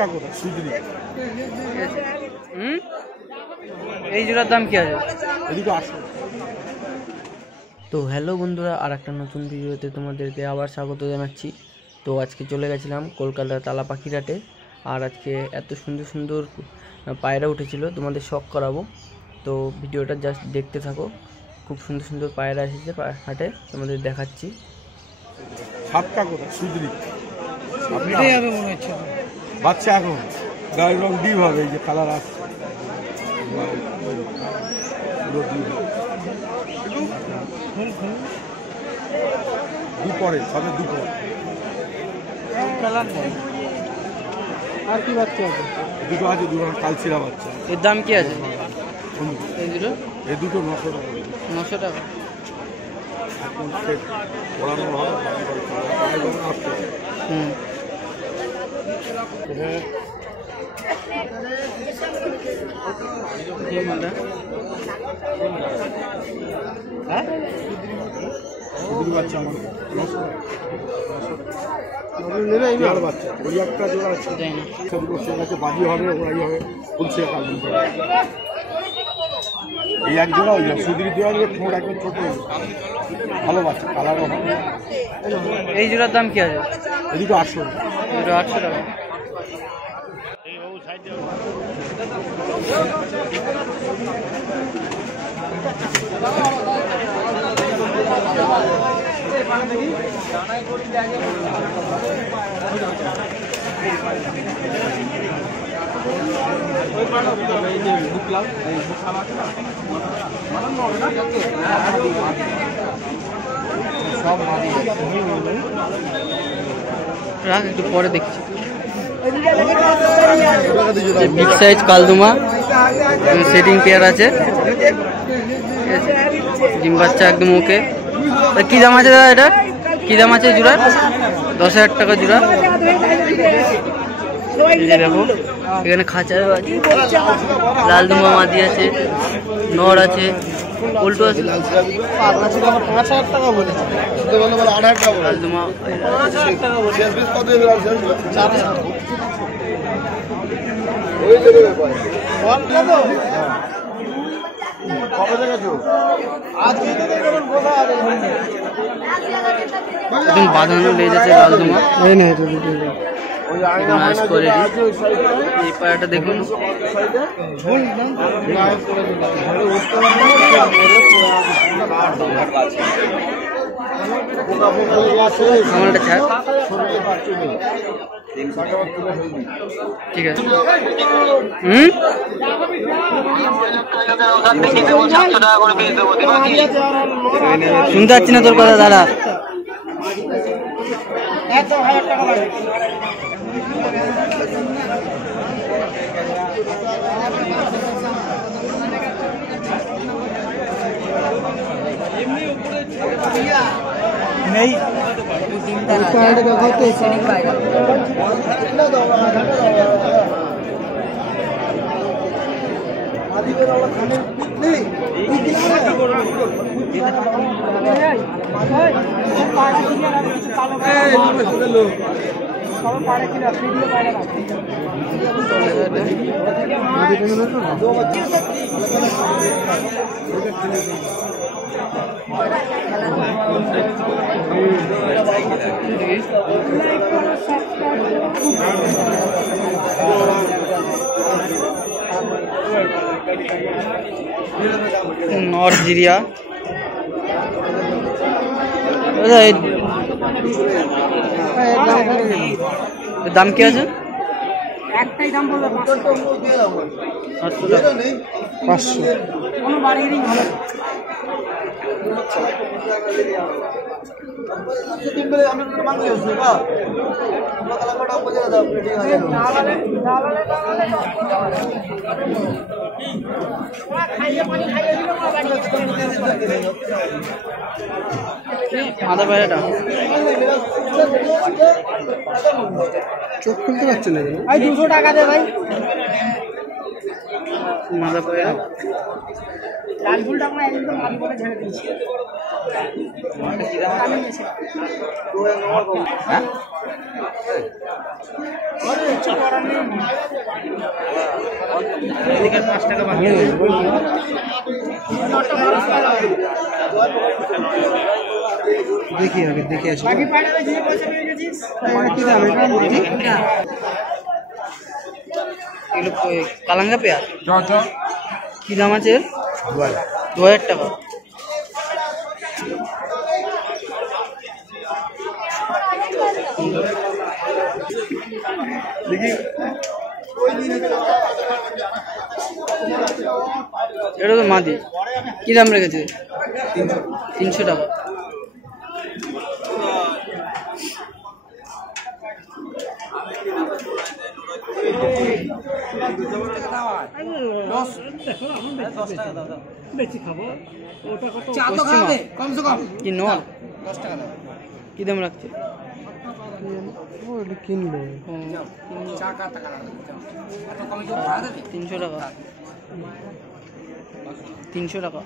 টাকা করে সুদরি। এই জোড়ার দাম কি আছে? এদিকে 800। তো হ্যালো বন্ধুরা, আর একটা নতুন ভিডিওতে তোমাদেরকে আবার স্বাগত জানাচ্ছি। তো আজকে চলে গেছিলাম কলকাতার তালা পাখিরহাটে, আর আজকে এত সুন্দর সুন্দর পায়রা উঠেছিল, তোমাদের শখ করাবো। তো ভিডিওটা জাস্ট দেখতে থাকো। খুব সুন্দর সুন্দর পায়রা এসেছে হাটে, তোমাদের দেখাচ্ছি। 7 টাকা করে সুদরি। এটাই হবে মনে হচ্ছে বাচ্চা এখন গায়ের রং ডিপ হবে, এই যে কালার আসছে দুপরে, সবে দুপুর। আর কি বাচ্চা আছে? দুটো আছে, দুটো কালচিরা বাচ্চা। এর দাম কি আছে? এই দুটো 900 টাকা। 900 টাকা। পড়ানো হয়। বাচ্চা আমার বাচ্চা ওই একটা জোড়া আছে, বাজি হবে, ওরাই হবে, বলছে এই এক জোড়া ওই সুদরি দেওয়া ঠোঁট একদম ছোট, ভালো বাচ্চা, কালারও হবে। এই জোড়ার দাম কি আছে? এদিকে 800। 800 টাকা। রাখ, একটু পরে দেখছি। বিগ সাইজ কালদুমা সেটিং পেয়ার আছে, ডিম বাচ্চা একদম ওকে। কি দাম আছে দাদা এটা? কি দাম আছে জোড়া? 10,000 টাকা জোড়া। দেখো এখানে খাঁচার লালদুমা মাদি আছে, নর আছে, উল্টো আছে। লালদুমা একদম বাঁধানো লেজ আছে লালদুমা। এই পায়রাটা দেখুন, ঠিক আছে। শুনতে পাচ্ছি না তোর কথা দাদা। নেই নর জিরিয়া দাম কি আছে? একটাই দাম বলবে 500। কোনো বাড়ি ভালো। মাথা পায়রাটা চোখ খুলতে পারছে না। 200 টাকা দে ভাই। মাথা পায়রা লাল ফুলটা আমরা একদম মাটি করে ছেড়ে দিয়েছি আমি নিয়েছি। হ্যাঁ কিছু করার নেই। এদিকে 5 টাকা বাকি দেখি আগে দেখে আসি বাকি পাড়াতে যে পয়সা পেয়ে গেছিস কি দাম এটা এগুলো কালাঙ্গা পেঁয়াজ কি দাম আছে 2000 টাকা। দেখি এটা তো মাদি কি দাম রেখেছে 300 টাকা। চা তো খাবে কমসে কম কি নর কি দাম রাখছে কিনবো চা কা টাকা লাগবে এত কমে কি 300 টাকা 300 টাকা।